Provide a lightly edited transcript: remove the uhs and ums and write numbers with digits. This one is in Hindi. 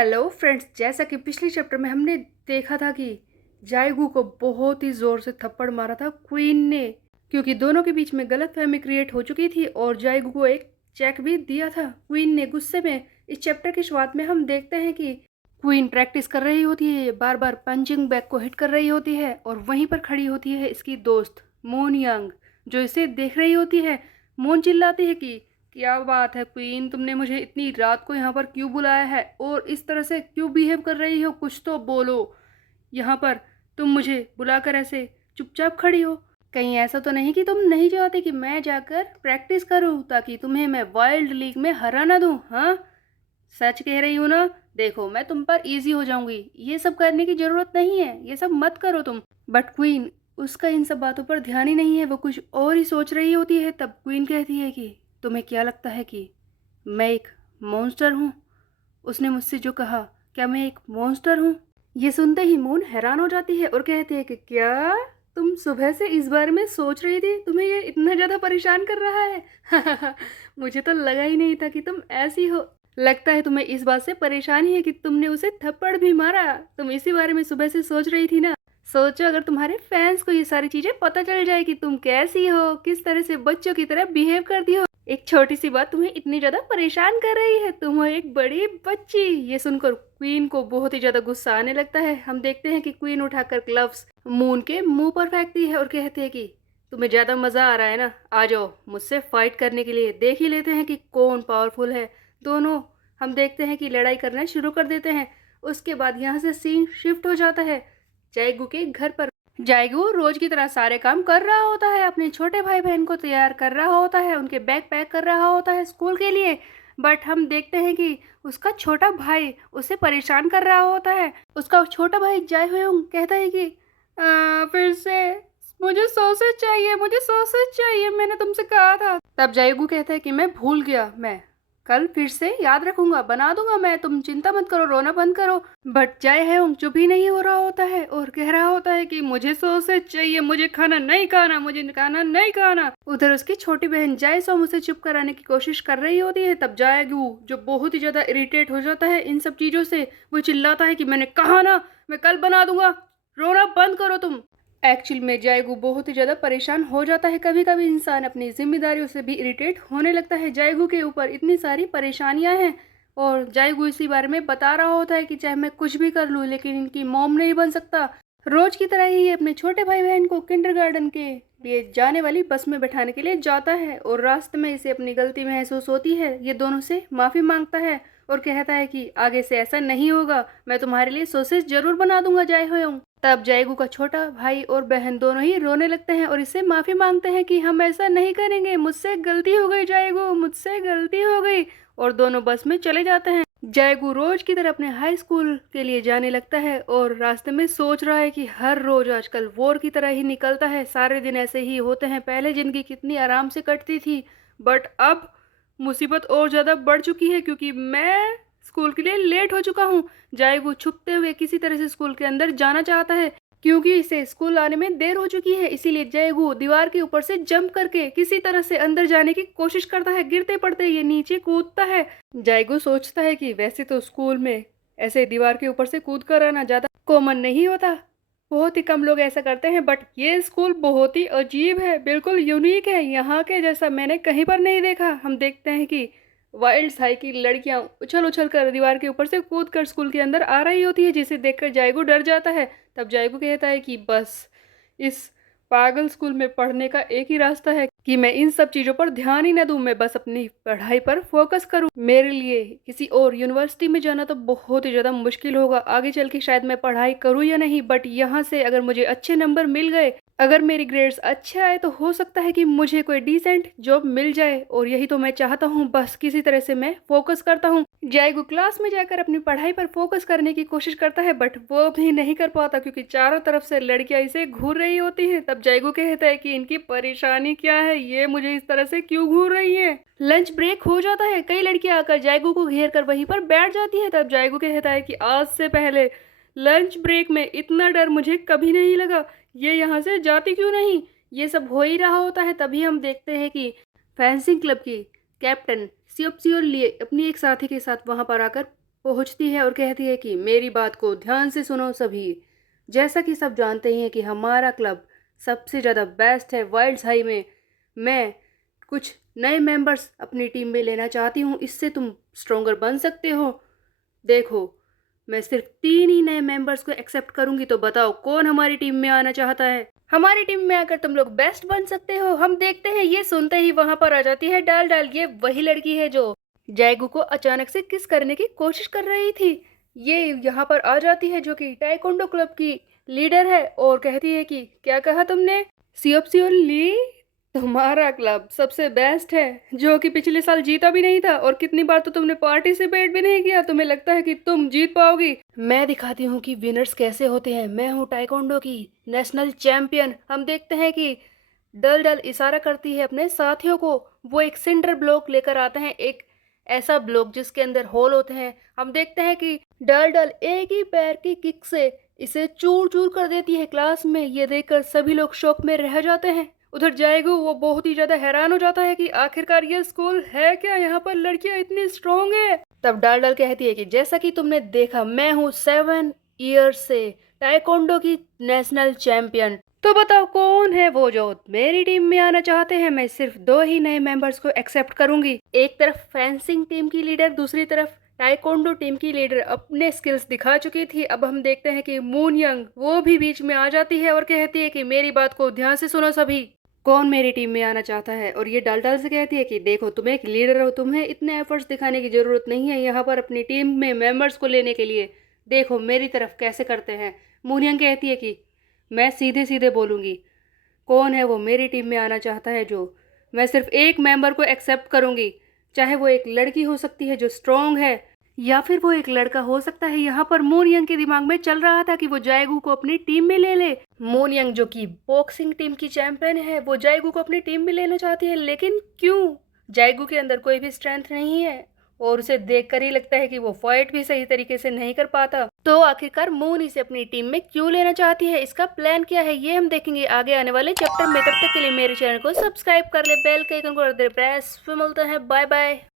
हेलो फ्रेंड्स, जैसा कि पिछले चैप्टर में हमने देखा था कि जाएगू को बहुत ही ज़ोर से थप्पड़ मारा था क्वीन ने, क्योंकि दोनों के बीच में गलतफहमी क्रिएट हो चुकी थी और जाएगू को एक चेक भी दिया था क्वीन ने गुस्से में। इस चैप्टर की शुरुआत में हम देखते हैं कि क्वीन प्रैक्टिस कर रही होती है, बार बार पंचिंग बैग को हिट कर रही होती है और वहीं पर खड़ी होती है इसकी दोस्त मून यंग, जो इसे देख रही होती है। मून चिल्लाती है कि क्या बात है क्वीन, तुमने मुझे इतनी रात को यहाँ पर क्यों बुलाया है और इस तरह से क्यों बिहेव कर रही हो, कुछ तो बोलो। यहाँ पर तुम मुझे बुलाकर ऐसे चुपचाप खड़ी हो, कहीं ऐसा तो नहीं कि तुम नहीं चाहते कि मैं जाकर प्रैक्टिस करूँ ताकि तुम्हें मैं वाइल्ड लीग में हरा ना दूँ? हाँ, सच कह रही हूँ ना। देखो, मैं तुम पर इजी हो जाऊंगी, ये सब करने की जरूरत नहीं है, ये सब मत करो तुम। बट क्वीन, उसका इन सब बातों पर ध्यान ही नहीं है, वो कुछ और ही सोच रही होती है। तब क्वीन कहती है कि तुम्हें क्या लगता है कि मैं एक मॉन्स्टर हूँ? उसने मुझसे जो कहा, क्या मैं एक मॉन्स्टर हूँ? ये सुनते ही मून हैरान हो जाती है और कहती है कि क्या तुम सुबह से इस बारे में सोच रही थी? तुम्हें ये इतना ज़्यादा परेशान कर रहा है? मुझे तो लगा ही नहीं था कि तुम ऐसी हो। लगता है तुम्हें इस बात से परेशानी है कि तुमने उसे थप्पड़ भी मारा। तुम इसी बारे में सुबह से सोच रही थी ना। सोचो अगर तुम्हारे फैंस को ये सारी चीजें पता चल जाए कि तुम कैसी हो, किस तरह से बच्चों की तरह बिहेव करती हो, एक छोटी सी बात तुम्हें इतनी ज्यादा परेशान कर रही है, तुम हो एक बड़ी बच्ची। ये सुनकर क्वीन को बहुत ही ज्यादा गुस्सा आने लगता है। हम देखते हैं कि क्वीन उठाकर ग्लव्स मून के मुंह पर फेंकती है और कहती है कि तुम्हें ज्यादा मजा आ रहा है ना, आ जाओ मुझसे फाइट करने के लिए, देख ही लेते हैं कि कौन पावरफुल है। दोनों हम देखते हैं कि लड़ाई करना शुरू कर देते हैं। उसके बाद यहाँ से सीन शिफ्ट हो जाता है जाएगू के घर पर। जाएगू रोज की तरह सारे काम कर रहा होता है, अपने छोटे भाई बहन को तैयार कर रहा होता है, उनके बैग पैक कर रहा होता है स्कूल के लिए। बट हम देखते हैं कि उसका छोटा भाई उसे परेशान कर रहा होता है। उसका छोटा भाई जाए हुए कहता है कि फिर से मुझे सॉसेज चाहिए, मुझे सॉसेज चाहिए, मैंने तुमसे कहा था। तब जाएगू कहता है कि मैं भूल गया, मैं कल फिर से याद रखूंगा, बना दूंगा मैं, तुम चिंता मत करो, रोना बंद करो। बट जय है चुप ही नहीं हो रहा होता है और कह रहा होता है कि मुझे सॉसेज चाहिए, मुझे खाना नहीं खाना, मुझे खाना नहीं खाना। उधर उसकी छोटी बहन जय सोम उसे चुप कराने की कोशिश कर रही होती है। तब जाएगू, जो बहुत ही ज्यादा इरिटेट हो जाता है इन सब चीजों से, वो चिल्लाता है कि मैंने कहा ना, मैं कल बना दूंगा, रोना बंद करो तुम। एक्चुअल में जाएगू बहुत ही ज़्यादा परेशान हो जाता है। कभी कभी इंसान अपनी जिम्मेदारियों से भी इरिटेट होने लगता है। जाएगू के ऊपर इतनी सारी परेशानियां हैं और जाएगू इसी बारे में बता रहा होता है कि चाहे मैं कुछ भी कर लूँ लेकिन इनकी मॉम नहीं बन सकता। रोज की तरह ही ये अपने छोटे भाई बहन को किंडरगार्टन के लिए जाने वाली बस में बैठाने के लिए जाता है और रास्ते में इसे अपनी गलती महसूस होती है। ये दोनों से माफ़ी मांगता है और कहता है कि आगे से ऐसा नहीं होगा, मैं तुम्हारे लिए सॉसेज जरूर बना दूंगा जाए हुए। तब जाएगू का छोटा भाई और बहन दोनों ही रोने लगते हैं और इससे माफी मांगते हैं कि हम ऐसा नहीं करेंगे, मुझसे गलती हो गई जाएगू, मुझसे गलती हो गई। और दोनों बस में चले जाते हैं। जाएगू रोज की तरह अपने हाई स्कूल के लिए जाने लगता है और रास्ते में सोच रहा है कि हर रोज आजकल वॉर की तरह ही निकलता है, सारे दिन ऐसे ही होते हैं। पहले जिंदगी कितनी आराम से कटती थी, बट अब मुसीबत और ज़्यादा बढ़ चुकी है क्योंकि मैं स्कूल के लिए लेट हो चुका हूँ। जाएगू छुपते हुए किसी तरह से स्कूल के अंदर जाना चाहता है क्योंकि इसे स्कूल आने में देर हो चुकी है। इसीलिए जाएगू दीवार के ऊपर से जंप करके किसी तरह से अंदर जाने की कोशिश करता है। गिरते पड़ते ये नीचे कूदता है। जाएगू सोचता है कि वैसे तो स्कूल में ऐसे दीवार के ऊपर से कूद कर आना ज़्यादा कॉमन नहीं होता, बहुत ही कम लोग ऐसा करते हैं, बट ये स्कूल बहुत ही अजीब है, बिल्कुल यूनिक है, यहाँ के जैसा मैंने कहीं पर नहीं देखा। हम देखते हैं कि वाइल्ड साई की लड़कियां उछल उछल कर दीवार के ऊपर से कूद कर स्कूल के अंदर आ रही होती है, जिसे देखकर जाएगू डर जाता है। तब जाएगू कहता है कि बस इस पागल स्कूल में पढ़ने का एक ही रास्ता है कि मैं इन सब चीज़ों पर ध्यान ही ना दूं, मैं बस अपनी पढ़ाई पर फोकस करूं। मेरे लिए किसी और यूनिवर्सिटी में जाना तो बहुत ही ज़्यादा मुश्किल होगा, आगे चल के शायद मैं पढ़ाई करूं या नहीं, बट यहाँ से अगर मुझे अच्छे नंबर मिल गए, अगर मेरी ग्रेड्स अच्छे आए तो हो सकता है कि मुझे कोई डिसेंट जॉब मिल जाए और यही तो मैं चाहता हूँ। बस किसी तरह से मैं फोकस करता हूँ। जाएगू क्लास में जाकर अपनी पढ़ाई पर फोकस करने की कोशिश करता है, बट वो भी नहीं कर पाता क्योंकि चारों तरफ से लड़कियां इसे घूर रही होती है। तब जाएगू कहता है कि इनकी परेशानी क्या है, ये मुझे इस तरह से क्यों घूर रही है। लंच ब्रेक हो जाता है, कई लड़कियां आकर जाएगू को घेर कर वहीं पर बैठ जाती है। तब जाएगू कहता है कि आज से पहले लंच ब्रेक में इतना डर मुझे कभी नहीं लगा, ये यहाँ से जाती क्यों नहीं। ये सब हो ही रहा होता है, तभी हम देखते हैं कि फेंसिंग क्लब की कैप्टन सियोप्सियोर लिए अपनी एक साथी के साथ वहां पर आकर पहुंचती है और कहती है कि मेरी बात को ध्यान से सुनो सभी। जैसा कि सब जानते ही हैं कि हमारा क्लब सबसे ज़्यादा बेस्ट है वाइल्ड्स हाई में। मैं कुछ नए मेंबर्स अपनी टीम में लेना चाहती हूँ, इससे तुम स्ट्रोंगर बन सकते हो। देखो, मैं सिर्फ 3 ही नए मेंबर्स को एक्सेप्ट करूंगी, तो बताओ कौन हमारी टीम में आना चाहता है। हमारी टीम में आकर तुम लोग बेस्ट बन सकते हो, हम देखते हैं। ये सुनते ही वहां पर आ जाती है डाल डाल। ये वही लड़की है जो जैगू को अचानक से किस करने की कोशिश कर रही थी। ये यहाँ पर आ जाती है, जो कि टाइकोंडो क्लब की लीडर है, और कहती है कि क्या कहा तुमने सियोप्सियोन ली, तुम्हारा क्लब सबसे बेस्ट है, जो कि पिछले साल जीता भी नहीं था, और कितनी बार तो तुमने पार्टिसिपेट भी नहीं किया। तुम्हें लगता है कि तुम जीत पाओगी? मैं दिखाती हूँ कि विनर्स कैसे होते हैं। मैं हूँ टाइकोंडो की नेशनल चैंपियन। हम देखते हैं कि डल डल इशारा करती है अपने साथियों को। वो एक सिंडर ब्लॉक लेकर आते हैं, एक ऐसा ब्लॉक जिसके अंदर होल होते हैं। हम देखते हैं कि डल डल एक ही पैर की किक से इसे चूर चूर कर देती है क्लास में। ये देखकर सभी लोग शॉक में रह जाते हैं। उधर जाएगू वो बहुत ही ज्यादा हैरान हो जाता है कि आखिरकार ये स्कूल है क्या, यहाँ पर लड़कियां इतनी स्ट्रॉन्ग है। तब डाल डाल कहती है कि जैसा कि तुमने देखा, मैं हूँ 7 ईयर्स से टाइकोंडो की नेशनल चैंपियन। तो बताओ कौन है वो जो मेरी टीम में आना चाहते हैं। मैं सिर्फ 2 ही नए मेंबर्स को एक्सेप्ट करूंगी। एक तरफ फेंसिंग टीम की लीडर, दूसरी तरफ टाइकोंडो टीम की लीडर अपने स्किल्स दिखा चुकी थी। अब हम देखते हैं कि मून यंग वो भी बीच में आ जाती है और कहती है कि मेरी बात को ध्यान से सुनो सभी, कौन मेरी टीम में आना चाहता है। और ये डाल डाल से कहती है कि देखो, तुम एक लीडर हो, तुम्हें इतने एफर्ट्स दिखाने की जरूरत नहीं है यहाँ पर अपनी टीम में मेंबर्स को लेने के लिए। देखो मेरी तरफ कैसे करते हैं। मून यंग कहती है कि मैं सीधे सीधे बोलूँगी, कौन है वो मेरी टीम में आना चाहता है, जो मैं सिर्फ एक मेंबर को एक्सेप्ट करूँगी। चाहे वो एक लड़की हो सकती है जो स्ट्रॉन्ग है, या फिर वो एक लड़का हो सकता है। यहाँ पर मून यंग के दिमाग में चल रहा था कि वो जाएगू को अपनी टीम में ले ले। मून यंग जो कि बॉक्सिंग टीम की चैंपियन है, वो जाएगू को अपनी टीम में लेना चाहती है। लेकिन क्यों? जाएगू के अंदर कोई भी स्ट्रेंथ नहीं है, और उसे देखकर ही लगता है कि वो फाइट भी सही तरीके से नहीं कर पाता। तो आखिरकार मून इसे अपनी टीम में क्यों लेना चाहती है, इसका प्लान क्या है, ये हम देखेंगे आगे आने वाले चैप्टर में। तब तक के लिए मेरे चैनल को सब्सक्राइब कर ले, बेल के आइकन को कर दे प्रेस। फिर मिलते हैं, बाय बाय।